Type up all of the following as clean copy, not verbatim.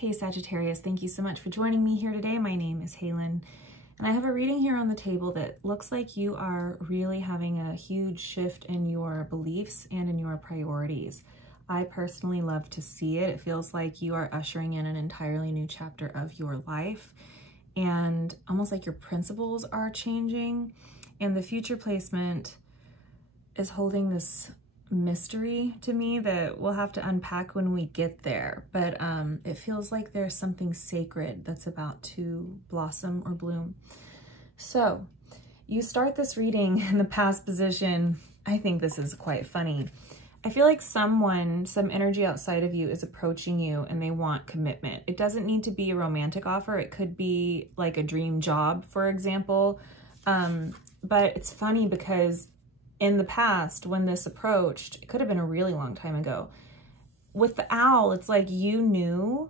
Hey Sagittarius, thank you so much for joining me here today. My name is Halen, and I have a reading here on the table that looks like you are really having a huge shift in your beliefs and in your priorities. I personally love to see it. It feels like you are ushering in an entirely new chapter of your life, and almost like your principles are changing, and the future placement is holding this mystery to me that we'll have to unpack when we get there. But it feels like there's something sacred that's about to blossom or bloom. So you start this reading in the past position. I think this is quite funny. I feel like some energy outside of you is approaching you and they want commitment. It doesn't need to be a romantic offer. It could be like a dream job, for example. But it's funny because in the past, when this approached, it could have been a really long time ago. With the owl, it's like you knew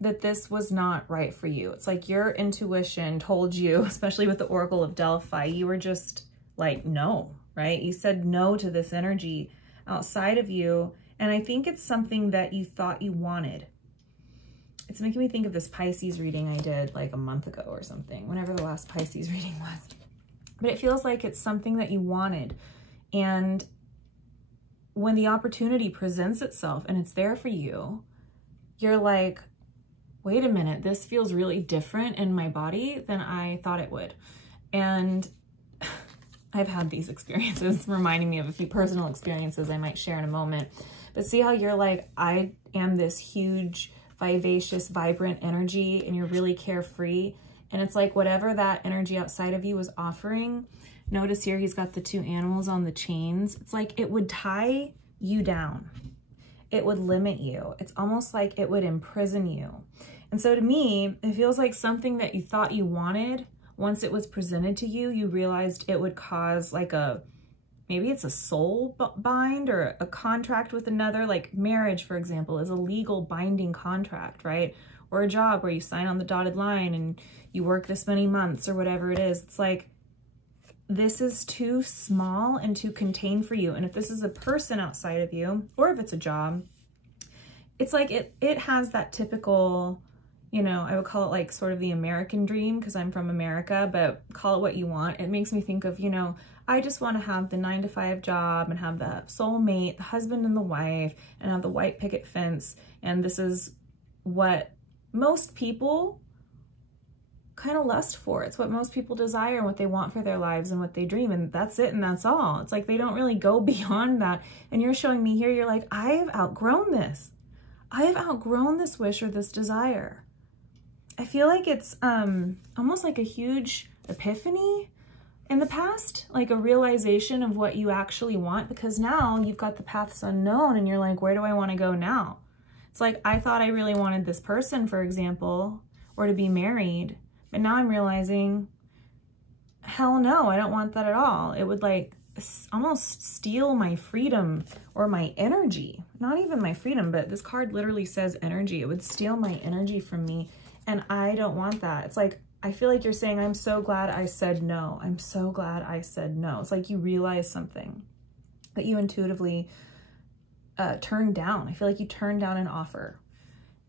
that this was not right for you. It's like your intuition told you, especially with the Oracle of Delphi, you were just like, no, right? You said no to this energy outside of you. And I think it's something that you thought you wanted. It's making me think of this Pisces reading I did like a month ago or something, whenever the last Pisces reading was. But it feels like it's something that you wanted. And when the opportunity presents itself and it's there for you, you're like, wait a minute, this feels really different in my body than I thought it would. And I've had these experiences reminding me of a few personal experiences I might share in a moment. But see how you're like, I am this huge, vivacious, vibrant energy, and you're really carefree. And it's like whatever that energy outside of you was offering, notice here he's got the two animals on the chains. It's like it would tie you down. It would limit you. It's almost like it would imprison you. And so to me, it feels like something that you thought you wanted, once it was presented to you, you realized it would cause like maybe it's a soul bind or a contract with another, like marriage, for example, is a legal binding contract, right? Or a job where you sign on the dotted line and you work this many months or whatever it is. It's like, this is too small and too contained for you. And if this is a person outside of you, or if it's a job, it's like it has that typical, you know, I would call it like sort of the American dream because I'm from America, but call it what you want. It makes me think of, you know, I just want to have the 9-to-5 job and have the soulmate, the husband and the wife, and have the white picket fence. And this is what most people kind of lust for. It's what most people desire and what they want for their lives and what they dream, and that's it and that's all. It's like they don't really go beyond that. And you're showing me here, you're like, I've outgrown this. I have outgrown this wish or this desire. I feel like it's almost like a huge epiphany in the past, like a realization of what you actually want, because now you've got the paths unknown and you're like, where do I want to go now? It's like, I thought I really wanted this person, for example, or to be married. But now I'm realizing, hell no, I don't want that at all. It would like almost steal my freedom or my energy. Not even my freedom, but this card literally says energy. It would steal my energy from me, and I don't want that. It's like, I feel like you're saying, I'm so glad I said no. I'm so glad I said no. It's like you realize something that you intuitively turned down. I feel like you turned down an offer.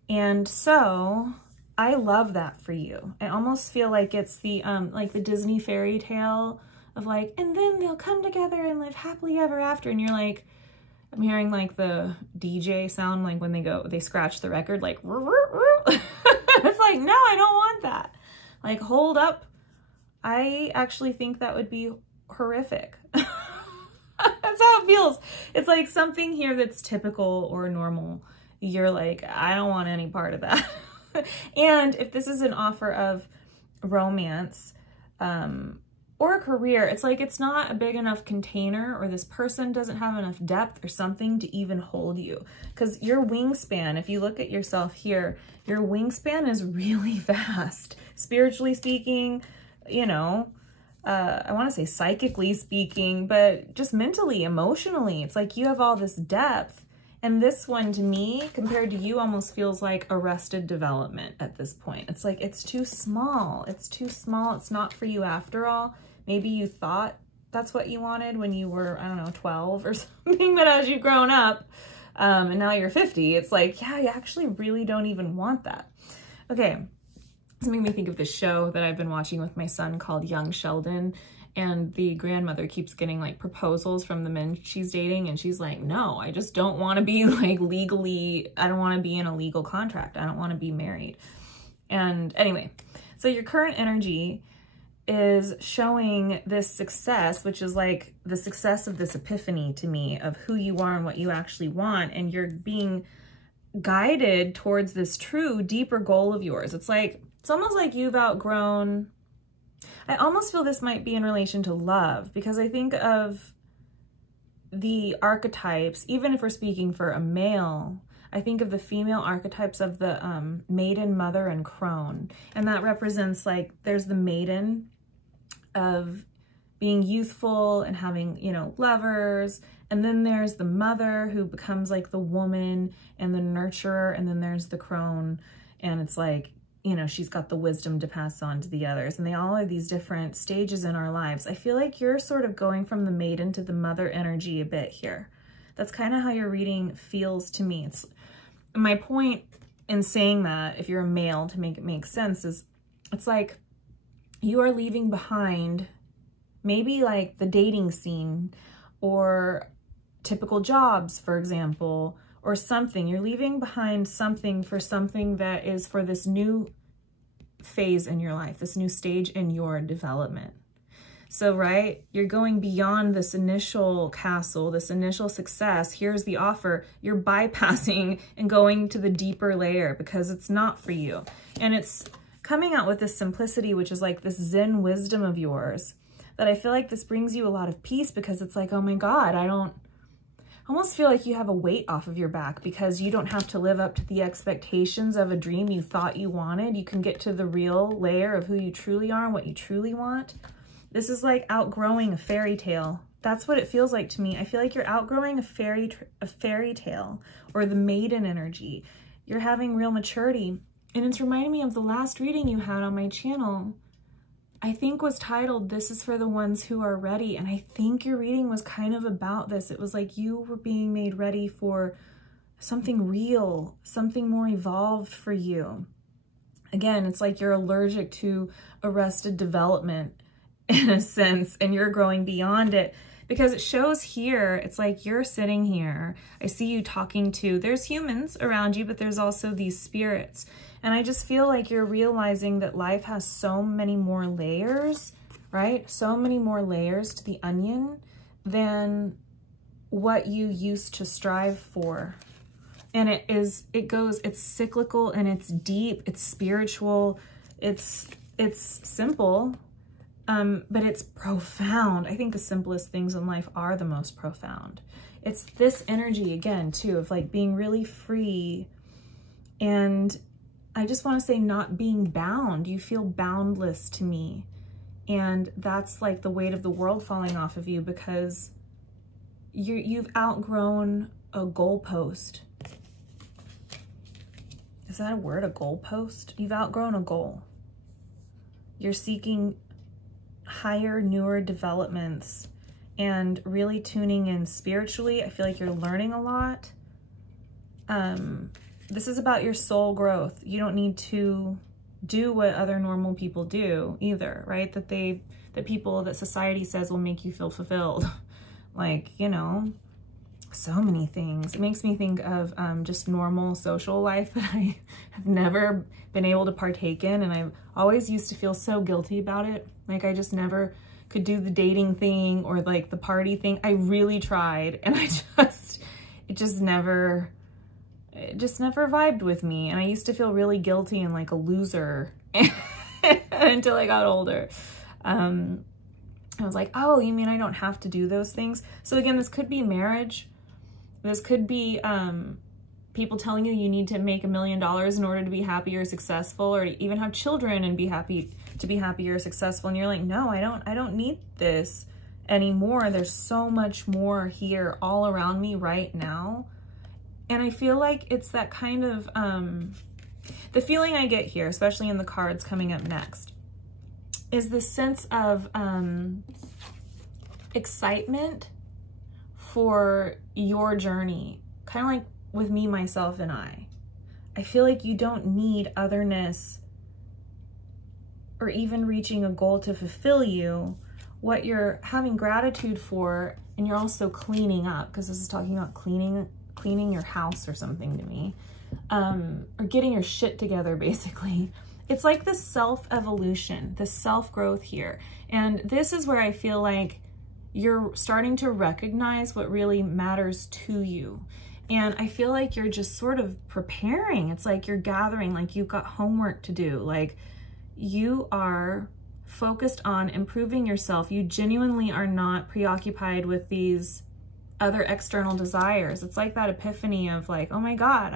And so I love that for you. I almost feel like it's the like the Disney fairy tale of like, and then they'll come together and live happily ever after. And you're like, I'm hearing like the DJ sound, like when they scratch the record, like, it's like, no, I don't want that. Like, hold up. I actually think that would be horrific. That's how it feels. It's like something here that's typical or normal. You're like, I don't want any part of that. And if this is an offer of romance or a career, it's like it's not a big enough container, or this person doesn't have enough depth or something to even hold you. Because your wingspan, if you look at yourself here, your wingspan is really vast. Spiritually speaking, you know, I want to say psychically speaking, but just mentally, emotionally, it's like you have all this depth. And this one, to me, compared to you, almost feels like arrested development at this point. It's like, it's too small. It's too small. It's not for you after all. Maybe you thought that's what you wanted when you were, I don't know, 12 or something. But as you've grown up, and now you're 50. It's like, yeah, you actually really don't even want that. Okay, this made me think of this show that I've been watching with my son called Young Sheldon, and the grandmother keeps getting like proposals from the men she's dating, and she's like, no, I just don't want to be like legally, I don't want to be in a legal contract. I don't want to be married. And anyway, so your current energy is showing this success, which is like the success of this epiphany to me of who you are and what you actually want. And you're being guided towards this true, deeper goal of yours. It's like, it's almost like you've outgrown, I almost feel this might be in relation to love, because I think of the archetypes, even if we're speaking for a male, I think of the female archetypes of the maiden, mother, and crone. And that represents like, there's the maiden of being youthful and having, you know, lovers. And then there's the mother who becomes like the woman and the nurturer. And then there's the crone. And it's like, you know, she's got the wisdom to pass on to the others. And they all are these different stages in our lives. I feel like you're sort of going from the maiden to the mother energy a bit here. That's kind of how your reading feels to me. It's my point in saying that, if you're a male, to make it make sense, is it's like you are leaving behind maybe like the dating scene or typical jobs, for example, or something. You're leaving behind something for something that is for this new phase in your life, this new stage in your development. So, right, you're going beyond this initial castle, this initial success. Here's the offer. You're bypassing and going to the deeper layer because it's not for you. And it's coming out with this simplicity, which is like this Zen wisdom of yours, that I feel like this brings you a lot of peace, because it's like, oh my God, I almost feel like you have a weight off of your back because you don't have to live up to the expectations of a dream you thought you wanted. You can get to the real layer of who you truly are and what you truly want. This is like outgrowing a fairy tale. That's what it feels like to me. I feel like you're outgrowing a fairy tale, or the maiden energy. You're having real maturity. And it's reminding me of the last reading you had on my channel. I think was titled, "This is for the ones who are ready." And I think your reading was kind of about this. It was like you were being made ready for something real, something more evolved for you. Again, it's like you're allergic to arrested development in a sense, and you're growing beyond it, because it shows here, it's like you're sitting here. I see you talking to, there's humans around you, but there's also these spirits. And I just feel like you're realizing that life has so many more layers, right? So many more layers to the onion than what you used to strive for. And it's cyclical and it's deep, it's spiritual, it's simple, but it's profound. I think the simplest things in life are the most profound. It's this energy again too, of like being really free. And I just want to say, not being bound. You feel boundless to me. And that's like the weight of the world falling off of you, because you've outgrown a goalpost. Is that a word, a goalpost? You've outgrown a goal. You're seeking higher, newer developments and really tuning in spiritually. I feel like you're learning a lot. This is about your soul growth. You don't need to do what other normal people do either, right? That people that society says will make you feel fulfilled. Like, you know, so many things. It makes me think of just normal social life that I have never been able to partake in. And I always used to feel so guilty about it. Like I just never could do the dating thing or like the party thing. I really tried, and it just never vibed with me. And I used to feel really guilty and like a loser until I got older. I was like, oh, you mean I don't have to do those things? So again, this could be marriage. This could be people telling you you need to make $1 million in order to be happy or successful, or to even have children and be happy or successful. And you're like, no, I don't need this anymore. There's so much more here all around me right now. And I feel like it's that kind of, the feeling I get here, especially in the cards coming up next, is this sense of excitement for your journey kind of like with me, myself, and I feel like you don't need otherness or even reaching a goal to fulfill you. What you're having gratitude for, and you're also cleaning up, because this is talking about cleaning your house or something to me, or getting your shit together, basically. It's like this self-evolution, this self-growth here. And this is where I feel like you're starting to recognize what really matters to you. And I feel like you're just sort of preparing. It's like you're gathering, like you've got homework to do. Like you are focused on improving yourself. You genuinely are not preoccupied with these other external desires. It's like that epiphany of like, oh my God,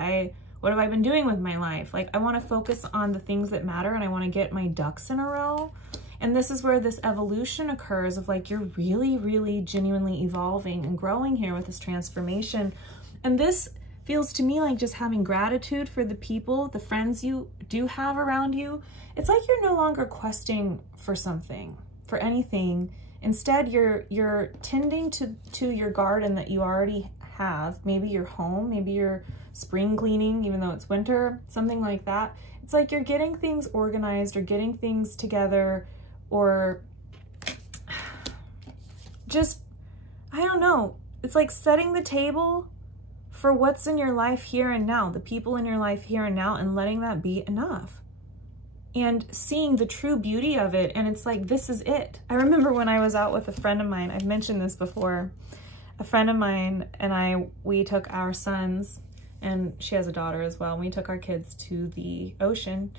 what have I been doing with my life? Like I want to focus on the things that matter, and I want to get my ducks in a row. And this is where this evolution occurs of like, you're really, really genuinely evolving and growing here with this transformation. And this feels to me like just having gratitude for the people, the friends you do have around you. It's like you're no longer questing for something, for anything. Instead, you're tending to your garden that you already have. Maybe your home, maybe your spring cleaning, even though it's winter, something like that. It's like you're getting things organized or getting things together, or just, I don't know. It's like setting the table for what's in your life here and now, the people in your life here and now, and letting that be enough. And seeing the true beauty of it. And it's like, this is it. I remember when I was out with a friend of mine, I've mentioned this before, a friend of mine and we took our sons, and she has a daughter as well. We took our kids to the ocean,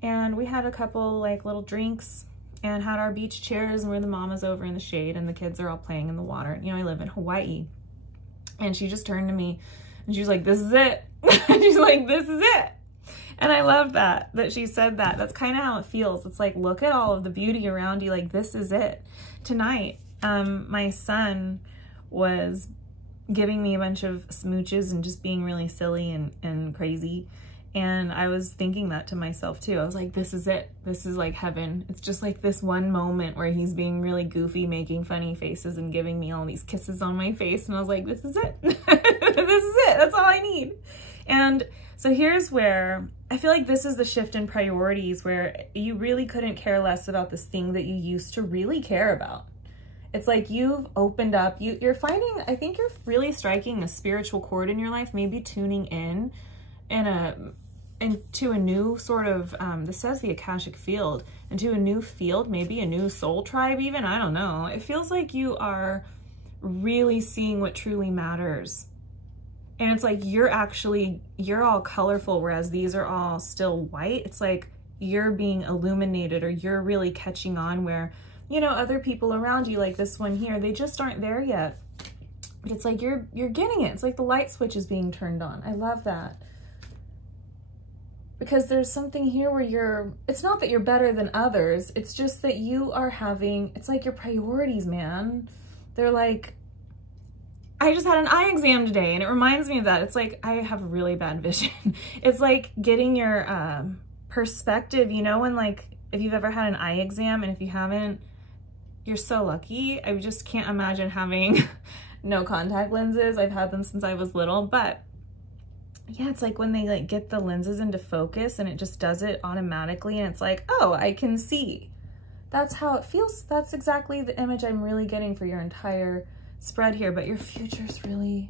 and we had a couple like little drinks and had our beach chairs, and we're the mamas over in the shade, and the kids are all playing in the water. You know, I live in Hawaii. And she just turned to me and she was like, this is it. She's like, this is it. And I love that she said that. That's kind of how it feels. It's like, look at all of the beauty around you. Like, this is it. Tonight, my son was giving me a bunch of smooches and just being really silly and crazy. And I was thinking that to myself too. I was like, this is it. This is like heaven. It's just like this one moment where he's being really goofy, making funny faces and giving me all these kisses on my face. And I was like, this is it. This is it. That's all I need. And so here's where I feel like this is the shift in priorities, where you really couldn't care less about this thing that you used to really care about. It's like you've opened up, you're finding, I think you're really striking a spiritual chord in your life, maybe tuning into a new sort of, this says the Akashic field, into a new field, maybe a new soul tribe even, I don't know. It feels like you are really seeing what truly matters. And it's like you're all colorful, whereas these are all still white. It's like you're being illuminated, or you're really catching on where, you know, other people around you, like this one here, they just aren't there yet. But it's like you're getting it. It's like the light switch is being turned on. I love that. Because there's something here where it's not that you're better than others. It's just that you are having, it's like your priorities, man. They're like, I just had an eye exam today, and it reminds me of that. It's like, I have really bad vision. It's like getting your perspective, you know, when like, if you've ever had an eye exam, and if you haven't, you're so lucky. I just can't imagine having no contact lenses. I've had them since I was little, but yeah, it's like when they like get the lenses into focus and it just does it automatically, and it's like, oh, I can see. That's how it feels. That's exactly the image I'm really getting for your entire spread here, but your future's really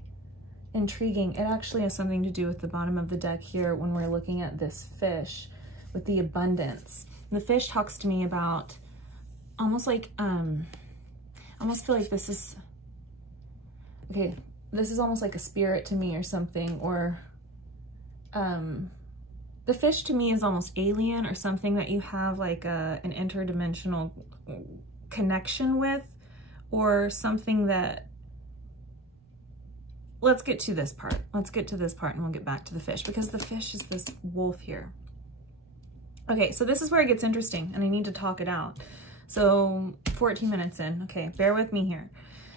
intriguing. It actually has something to do with the bottom of the deck here when we're looking at this fish with the abundance. And the fish talks to me about almost like, I almost feel like this is, okay, this is almost like a spirit to me or something, or the fish to me is almost alien, or something that you have like an interdimensional connection with, or something that, let's get to this part. Let's get to this part and we'll get back to the fish, because the fish is this wolf here. Okay, so this is where it gets interesting, and I need to talk it out. So 14 minutes in, okay, bear with me here.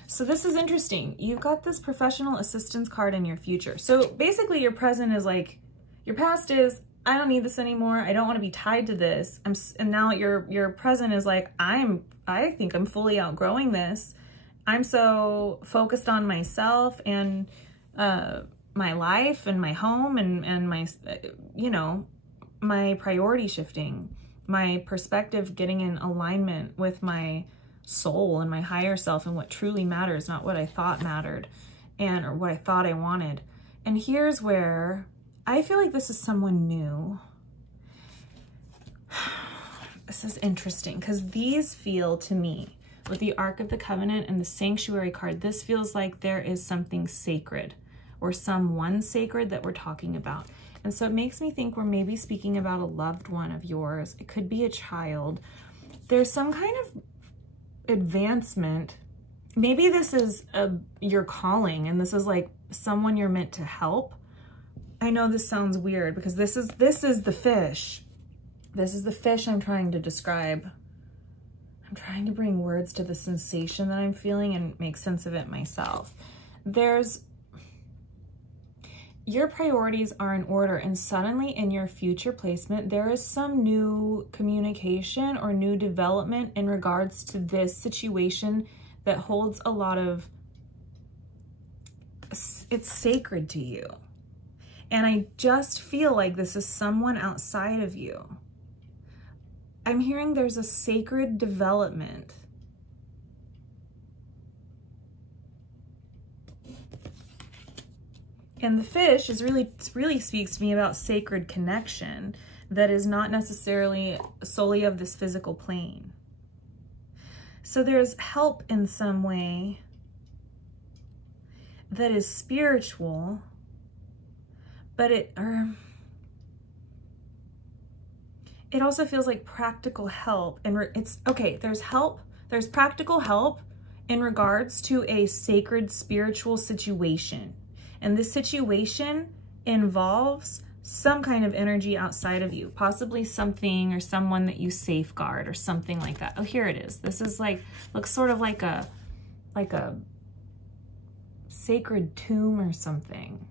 So this is interesting. You've got this professional assistance card in your future. So basically your present is like, your past is, I don't need this anymore. I don't want to be tied to this. And now your present is like, I think I'm fully outgrowing this. I'm so focused on myself and my life and my home and my, you know, my priority shifting, my perspective getting in alignment with my soul and my higher self and what truly matters, not what I thought mattered or what I thought I wanted. And here's where I feel like this is someone new. This is interesting because these feel to me, with the Ark of the Covenant and the Sanctuary card, this feels like there is something sacred or someone sacred that we're talking about. And so it makes me think we're maybe speaking about a loved one of yours. It could be a child. There's some kind of advancement. Maybe this is your calling and this is like someone you're meant to help. I know this sounds weird because this is the fish. This is the fish I'm trying to describe. I'm trying to bring words to the sensation that I'm feeling and make sense of it myself. Your priorities are in order, and suddenly in your future placement, there is some new communication or new development in regards to this situation that holds a lot of, it's sacred to you. And I just feel like this is someone outside of you. I'm hearing there's a sacred development. And the fish is really speaks to me about sacred connection that is not necessarily solely of this physical plane. So there's help in some way that is spiritual, but it also feels like practical help. And it's okay, there's help, there's practical help in regards to a sacred spiritual situation. And this situation involves some kind of energy outside of you, possibly something or someone that you safeguard or something like that. Oh, here it is. This is like, looks sort of like a sacred tomb or something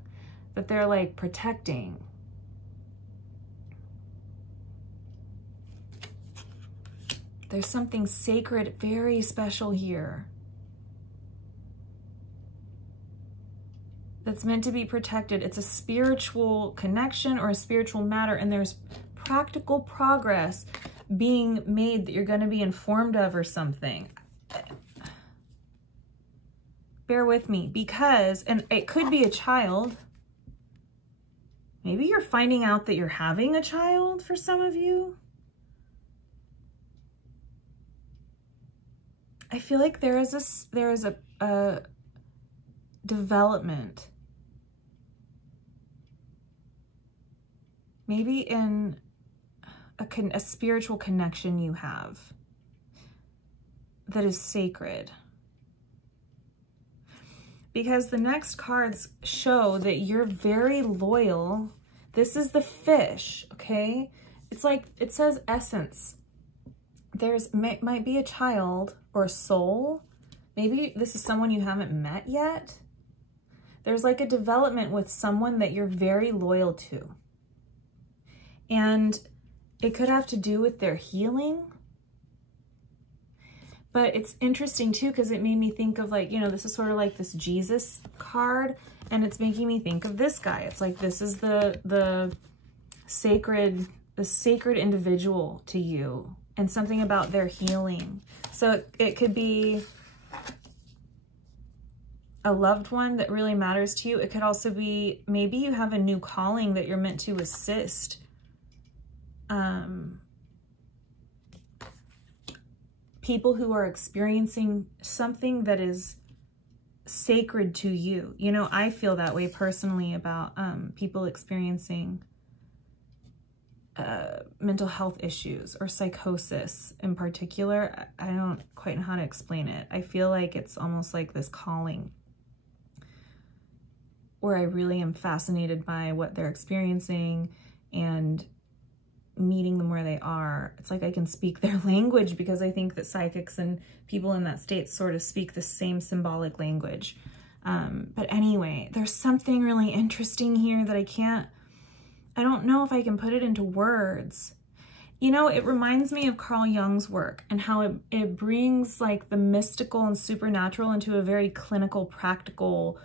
that they're like protecting. There's something sacred, very special here that's meant to be protected. It's a spiritual connection or a spiritual matter, and there's practical progress being made that you're going to be informed of or something. Bear with me, because, and it could be a child. Maybe you're finding out that you're having a child for some of you. I feel like there is a development. Maybe in a spiritual connection you have that is sacred. Because the next cards show that you're very loyal. This is the fish, okay? It's like, it says essence. Might be a child or a soul. Maybe this is someone you haven't met yet. There's like a development with someone that you're very loyal to. And it could have to do with their healing. But it's interesting too, because it made me think of like, you know, this is sort of like this Jesus card, and it's making me think of this guy. It's like, this is the sacred individual to you, and something about their healing. So it could be a loved one that really matters to you. It could also be, maybe you have a new calling that you're meant to assist. People who are experiencing something that is sacred to you. You know, I feel that way personally about people experiencing mental health issues or psychosis in particular. I don't quite know how to explain it. I feel like it's almost like this calling where I really am fascinated by what they're experiencing and meeting them where they are. It's like I can speak their language, because I think that psychics and people in that state sort of speak the same symbolic language. But anyway, there's something really interesting here that I don't know if I can put it into words. You know, it reminds me of Carl Jung's work and how it brings like the mystical and supernatural into a very clinical, practical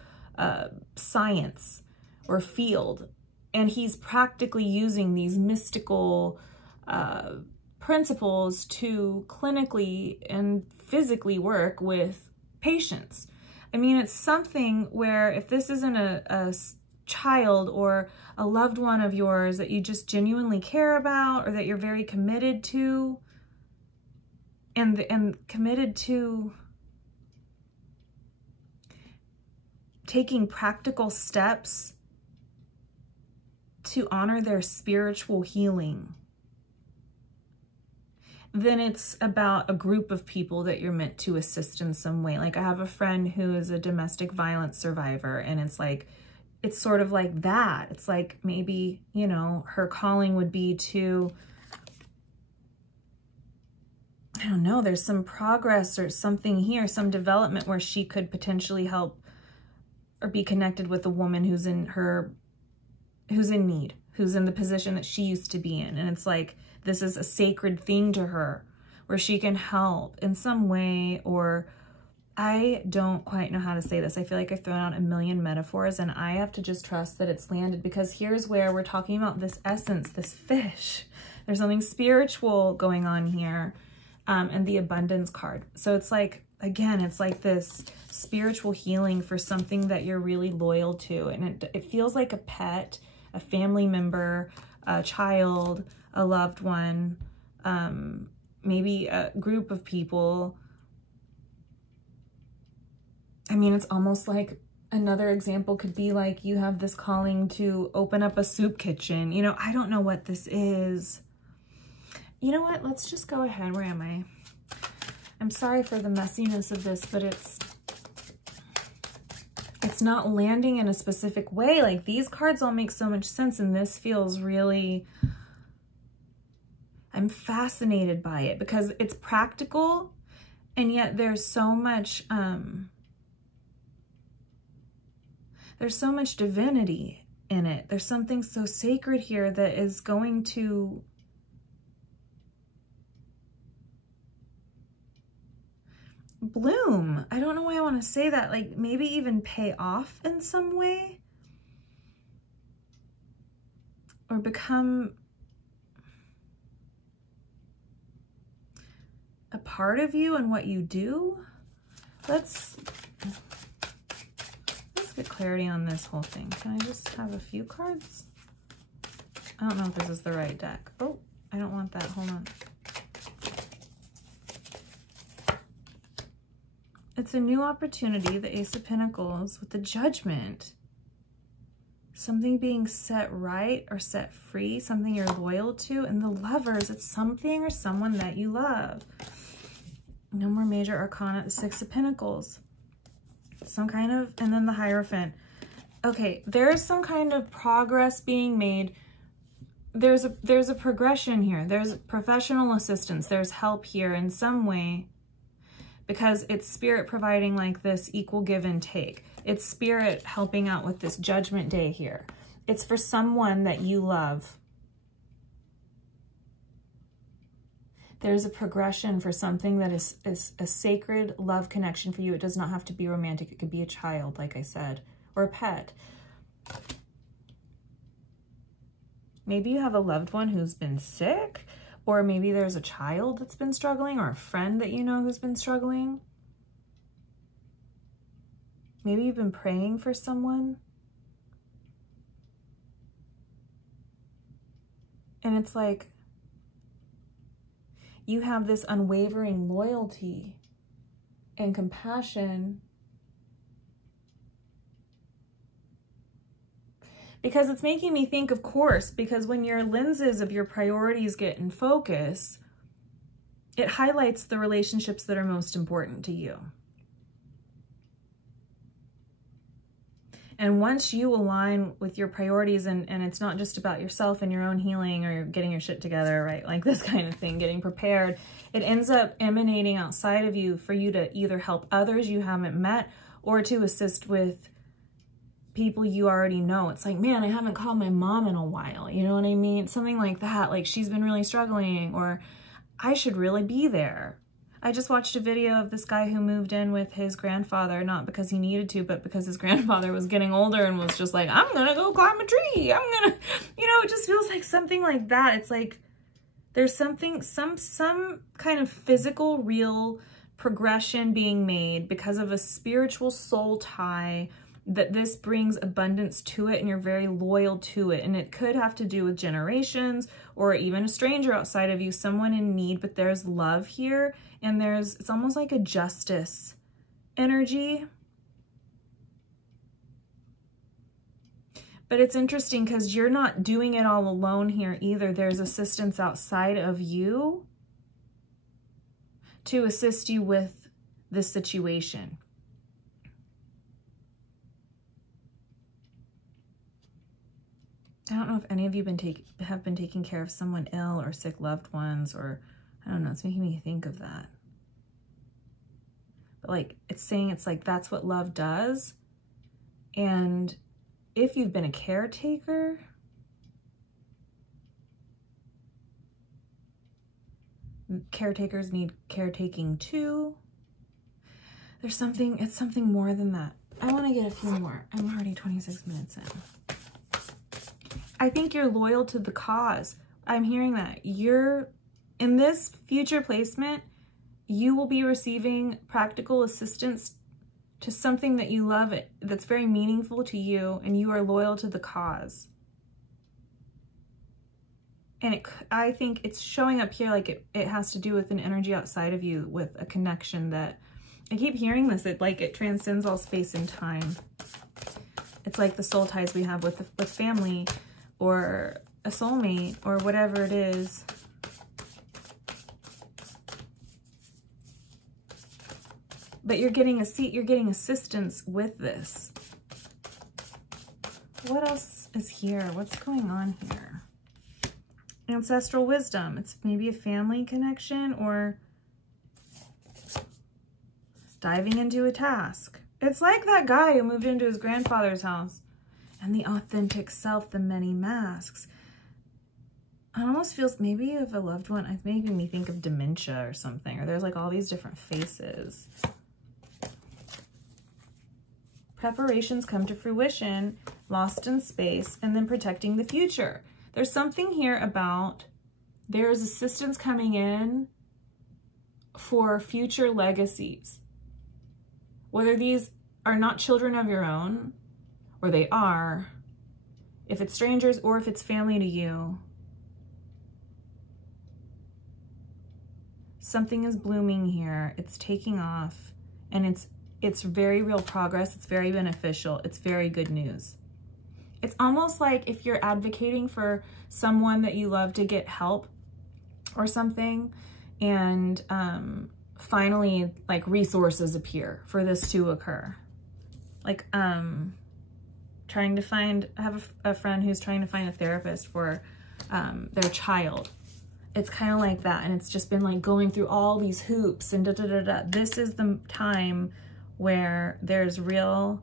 science, or field. And he's practically using these mystical principles to clinically and physically work with patients. I mean, it's something where if this isn't a child or a loved one of yours that you just genuinely care about, or that you're very committed to, and committed to taking practical steps to honor their spiritual healing, then it's about a group of people that you're meant to assist in some way. Like I have a friend who is a domestic violence survivor, and it's like, it's sort of like that. It's like maybe, you know, her calling would be to, I don't know, there's some progress or something here, some development where she could potentially help or be connected with a woman who's in need, who's in the position that she used to be in. And it's like, this is a sacred thing to her where she can help in some way, or I don't quite know how to say this. I feel like I've thrown out a million metaphors, and I have to just trust that it's landed, because here's where we're talking about this essence, this fish. There's something spiritual going on here, and the abundance card. So it's like, again, it's like this spiritual healing for something that you're really loyal to. And it feels like a pet, a family member, a child, a loved one, maybe a group of people. I mean, it's almost like another example could be like you have this calling to open up a soup kitchen. You know, I don't know what this is. You know what? Let's just go ahead. Where am I? I'm sorry for the messiness of this, but it's not landing in a specific way. Like these cards all make so much sense, and this feels really, I'm fascinated by it because it's practical, and yet there's so much divinity in it. There's something so sacred here that is going to bloom. I don't know why I want to say that. Like maybe even pay off in some way, or become a part of you and what you do. Let's get clarity on this whole thing. Can I just have a few cards? I don't know if this is the right deck. Oh, I don't want that. Hold on. It's a new opportunity, the Ace of Pentacles, with the Judgment. Something being set right or set free, something you're loyal to. And the Lovers, it's something or someone that you love. No more major arcana, the Six of Pentacles. Some kind of, and then the Hierophant. Okay, there's some kind of progress being made. There's a progression here. There's professional assistance. There's help here in some way, because it's Spirit providing like this equal give and take. It's Spirit helping out with this Judgment Day here. It's for someone that you love. There's a progression for something that is a sacred love connection for you. It does not have to be romantic. It could be a child, like I said, or a pet. Maybe you have a loved one who's been sick, or maybe there's a child that's been struggling, or a friend that you know who's been struggling. Maybe you've been praying for someone. And it's like, you have this unwavering loyalty and compassion, because it's making me think, of course, because when your lenses of your priorities get in focus, it highlights the relationships that are most important to you. And once you align with your priorities, and it's not just about yourself and your own healing or getting your shit together, right? Like this kind of thing, getting prepared, it ends up emanating outside of you for you to either help others you haven't met or to assist with people you already know. It's like, man, I haven't called my mom in a while. You know what I mean? Something like that. Like she's been really struggling, or I should really be there. I just watched a video of this guy who moved in with his grandfather, not because he needed to, but because his grandfather was getting older and was just like, I'm gonna go climb a tree. I'm gonna, you know, it just feels like something like that. It's like there's something, some kind of physical, real progression being made because of a spiritual soul tie, that this brings abundance to it and you're very loyal to it. And it could have to do with generations or even a stranger outside of you, someone in need, but there's love here. And it's almost like a justice energy. But it's interesting because you're not doing it all alone here either. There's assistance outside of you to assist you with this situation. I don't know if any of you have been taking care of someone ill or sick loved ones, or I don't know, it's making me think of that. But like, it's saying it's like, that's what love does. And if you've been a caretaker, caretakers need caretaking too. It's something more than that. I want to get a few more. I'm already 26 minutes in. I think you're loyal to the cause. I'm hearing that. You're, in this future placement, you will be receiving practical assistance to something that you love, that's very meaningful to you, and you are loyal to the cause. And I think it's showing up here like it has to do with an energy outside of you, with a connection that, I keep hearing this, it transcends all space and time. It's like the soul ties we have with family, or a soulmate, or whatever it is. But you're getting assistance with this. What else is here? What's going on here? Ancestral wisdom. It's maybe a family connection, or diving into a task. It's like that guy who moved into his grandfather's house. And the authentic self, the many masks. It almost feels maybe of a loved one. It's making me think of dementia or something. Or there's like all these different faces. Preparations come to fruition, lost in space, and then protecting the future. There's something here about there's assistance coming in for future legacies. Whether these are not children of your own, or they are, if it's strangers or if it's family to you, something is blooming here. It's taking off, and it's very real progress. It's very beneficial. It's very good news. It's almost like if you're advocating for someone that you love to get help or something, and finally like resources appear for this to occur. Like, trying to find, I have a friend who's trying to find a therapist for their child. It's kind of like that. And it's just been like going through all these hoops and da-da-da-da. This is the time where there's real,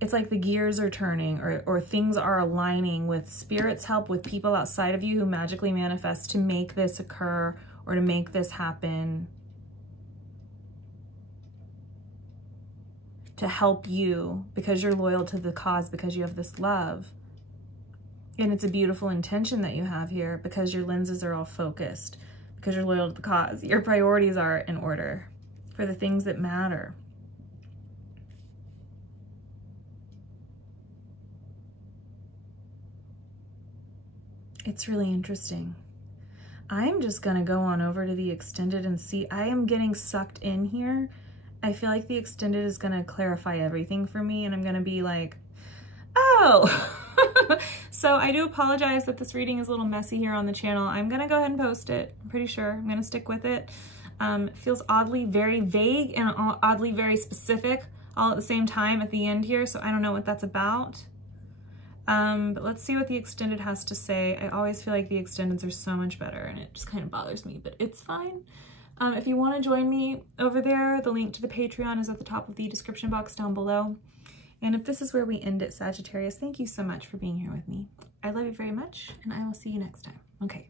it's like the gears are turning, or things are aligning with spirit's help, with people outside of you who magically manifest to make this occur or to make this happen. To help you because you're loyal to the cause, because you have this love. And it's a beautiful intention that you have here because your lenses are all focused, because you're loyal to the cause. Your priorities are in order for the things that matter. It's really interesting. I'm just gonna go on over to the extended and see. I am getting sucked in here. I feel like the extended is going to clarify everything for me, and I'm going to be like, oh. So I do apologize that this reading is a little messy here on the channel. I'm going to go ahead and post it. I'm pretty sure I'm going to stick with it. It feels oddly very vague and oddly very specific all at the same time at the end here, so I don't know what that's about. But let's see what the extended has to say. I always feel like the extendeds are so much better, and it just kind of bothers me, but it's fine. If you want to join me over there, the link to the Patreon is at the top of the description box down below. And if this is where we end it, Sagittarius, thank you so much for being here with me. I love you very much, and I will see you next time. Okay.